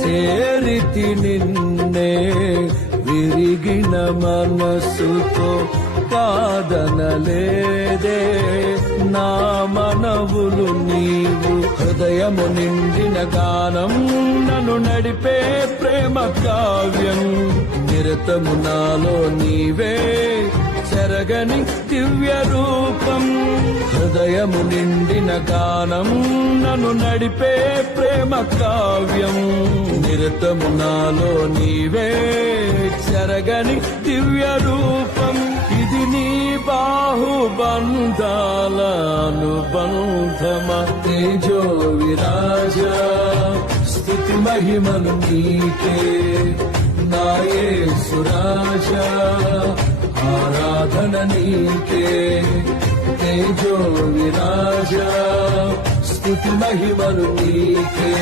చేరితి నిన్నే విరిగిన మనసుతో కాదనలేదే నా మనవులు నీవు. హృదయము నిండిన గానం నన్ను నడిపే ప్రేమ కావ్యం. నిరతము నాలో నీవే చెరగని దివ్య రూపం. హృదయము నిండిన గానం నన్ను నడిపే ప్రేమ కావ్యం. నిరతము నాలో నీవే చెరగని దివ్య రూపం. ఇది నీ బాహుబంధాల అనుబంధమా. తేజో విరాజా స్తుతి మహిమలు నీకే నా యేసు రాజా. ఆరాధన నీకే తేజో విరాజా స్తుతి మహిమలు నీకే.